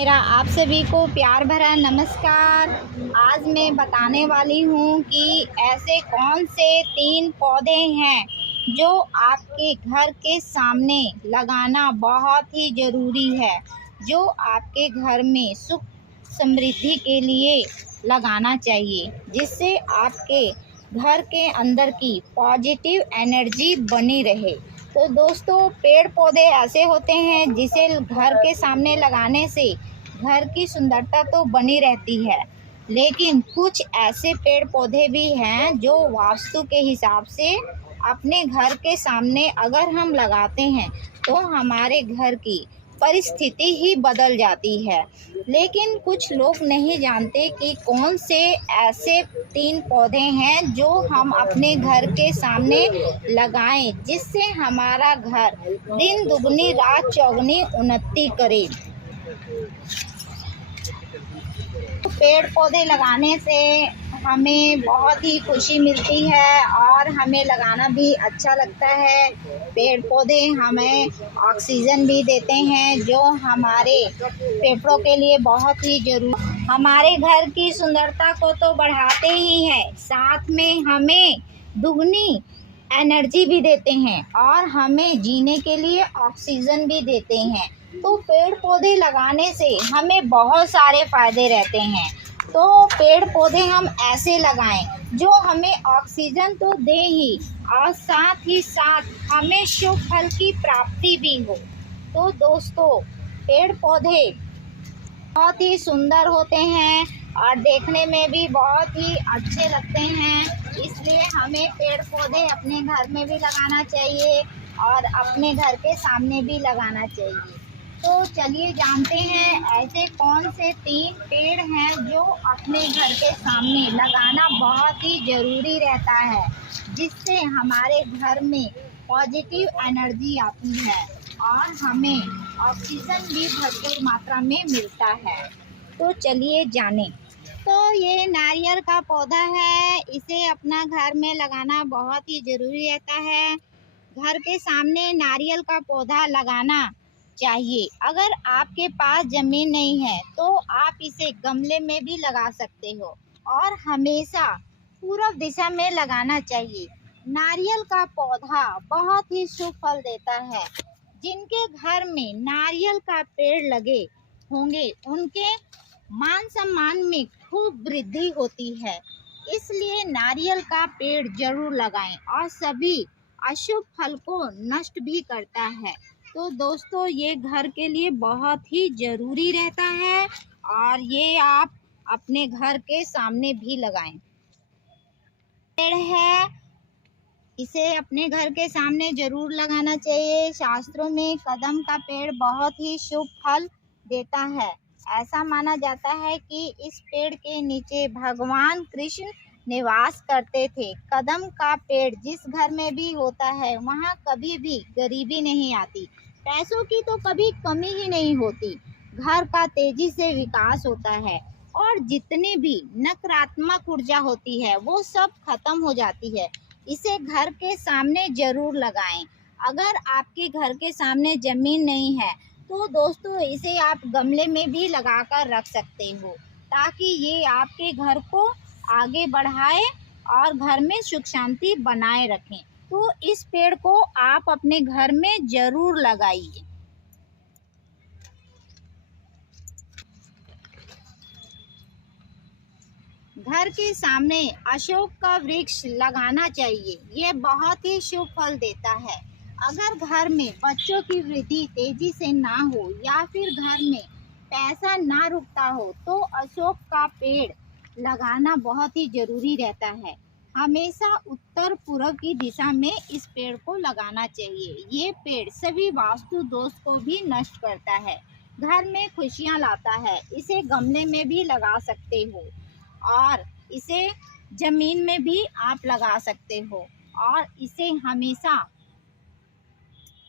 मेरा आप सभी को प्यार भरा नमस्कार। आज मैं बताने वाली हूँ कि ऐसे कौन से 3 पौधे हैं जो आपके घर के सामने लगाना बहुत ही ज़रूरी है, जो आपके घर में सुख समृद्धि के लिए लगाना चाहिए, जिससे आपके घर के अंदर की पॉजिटिव एनर्जी बनी रहे। तो दोस्तों, पेड़ पौधे ऐसे होते हैं जिसे घर के सामने लगाने से घर की सुंदरता तो बनी रहती है, लेकिन कुछ ऐसे पेड़ पौधे भी हैं जो वास्तु के हिसाब से अपने घर के सामने अगर हम लगाते हैं तो हमारे घर की परिस्थिति ही बदल जाती है। लेकिन कुछ लोग नहीं जानते कि कौन से ऐसे 3 पौधे हैं जो हम अपने घर के सामने लगाएं, जिससे हमारा घर दिन दुगनी रात चौगुनी उन्नति करे। पेड़ पौधे लगाने से हमें बहुत ही खुशी मिलती है और हमें लगाना भी अच्छा लगता है। पेड़ पौधे हमें ऑक्सीजन भी देते हैं, जो हमारे फेफड़ों के लिए बहुत ही ज़रूरी, हमारे घर की सुंदरता को तो बढ़ाते ही हैं, साथ में हमें दुगनी एनर्जी भी देते हैं और हमें जीने के लिए ऑक्सीजन भी देते हैं। तो पेड़ पौधे लगाने से हमें बहुत सारे फ़ायदे रहते हैं। तो पेड़ पौधे हम ऐसे लगाएं जो हमें ऑक्सीजन तो दे ही, और साथ ही साथ हमें शुभ फल की प्राप्ति भी हो। तो दोस्तों, पेड़ पौधे बहुत ही सुंदर होते हैं और देखने में भी बहुत ही अच्छे लगते हैं, इसलिए हमें पेड़ पौधे अपने घर में भी लगाना चाहिए और अपने घर के सामने भी लगाना चाहिए। तो चलिए जानते हैं ऐसे कौन से 3 पेड़ हैं जो अपने घर के सामने लगाना बहुत ही ज़रूरी रहता है, जिससे हमारे घर में पॉजिटिव एनर्जी आती है और हमें ऑक्सीजन भी भरपूर मात्रा में मिलता है। तो चलिए जानें। तो ये नारियल का पौधा है, इसे अपना घर में लगाना बहुत ही ज़रूरी रहता है। घर के सामने नारियल का पौधा लगाना चाहिए। अगर आपके पास ज़मीन नहीं है तो आप इसे गमले में भी लगा सकते हो और हमेशा पूर्व दिशा में लगाना चाहिए। नारियल का पौधा बहुत ही शुभ फल देता है। जिनके घर में नारियल का पेड़ लगे होंगे उनके मान सम्मान में खूब वृद्धि होती है। इसलिए नारियल का पेड़ जरूर लगाएं और सभी अशुभ फल को नष्ट भी करता है। तो दोस्तों, ये घर के लिए बहुत ही ज़रूरी रहता है और ये आप अपने घर के सामने भी लगाएं। पेड़ है, इसे अपने घर के सामने ज़रूर लगाना चाहिए। शास्त्रों में कदम का पेड़ बहुत ही शुभ फल देता है। ऐसा माना जाता है कि इस पेड़ के नीचे भगवान कृष्ण निवास करते थे। कदम का पेड़ जिस घर में भी होता है वहाँ कभी भी गरीबी नहीं आती, पैसों की तो कभी कमी ही नहीं होती, घर का तेजी से विकास होता है और जितनी भी नकारात्मक ऊर्जा होती है वो सब खत्म हो जाती है। इसे घर के सामने ज़रूर लगाएं। अगर आपके घर के सामने ज़मीन नहीं है तो दोस्तों इसे आप गमले में भी लगाकर रख सकते हो, ताकि ये आपके घर को आगे बढ़ाए और घर में सुख शांति बनाए रखें। तो इस पेड़ को आप अपने घर में ज़रूर लगाइए। घर के सामने अशोक का वृक्ष लगाना चाहिए, ये बहुत ही शुभ फल देता है। अगर घर में बच्चों की वृद्धि तेजी से ना हो या फिर घर में पैसा ना रुकता हो तो अशोक का पेड़ लगाना बहुत ही ज़रूरी रहता है। हमेशा उत्तर पूर्व की दिशा में इस पेड़ को लगाना चाहिए। ये पेड़ सभी वास्तु दोष को भी नष्ट करता है, घर में खुशियाँ लाता है। इसे गमले में भी लगा सकते हो और इसे ज़मीन में भी आप लगा सकते हो और इसे हमेशा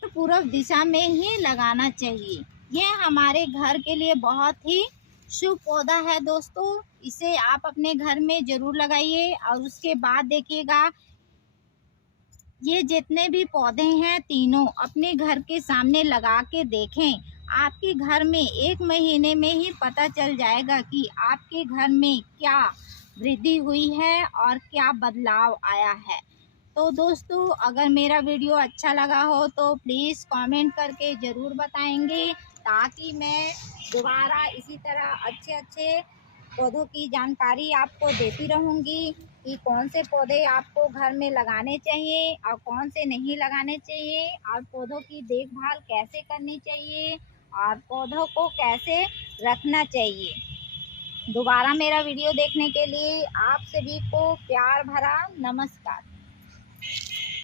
पूर्व दिशा में ही लगाना चाहिए। यह हमारे घर के लिए बहुत ही शुभ पौधा है दोस्तों, इसे आप अपने घर में ज़रूर लगाइए। और उसके बाद देखिएगा, ये जितने भी पौधे हैं तीनों अपने घर के सामने लगा के देखें, आपके घर में 1 महीने में ही पता चल जाएगा कि आपके घर में क्या वृद्धि हुई है और क्या बदलाव आया है। तो दोस्तों, अगर मेरा वीडियो अच्छा लगा हो तो प्लीज़ कमेंट करके ज़रूर बताएंगे, ताकि मैं दोबारा इसी तरह अच्छे पौधों की जानकारी आपको देती रहूँगी कि कौन से पौधे आपको घर में लगाने चाहिए और कौन से नहीं लगाने चाहिए, और पौधों की देखभाल कैसे करनी चाहिए और पौधों को कैसे रखना चाहिए। दोबारा मेरा वीडियो देखने के लिए आप सभी को प्यार भरा नमस्कार।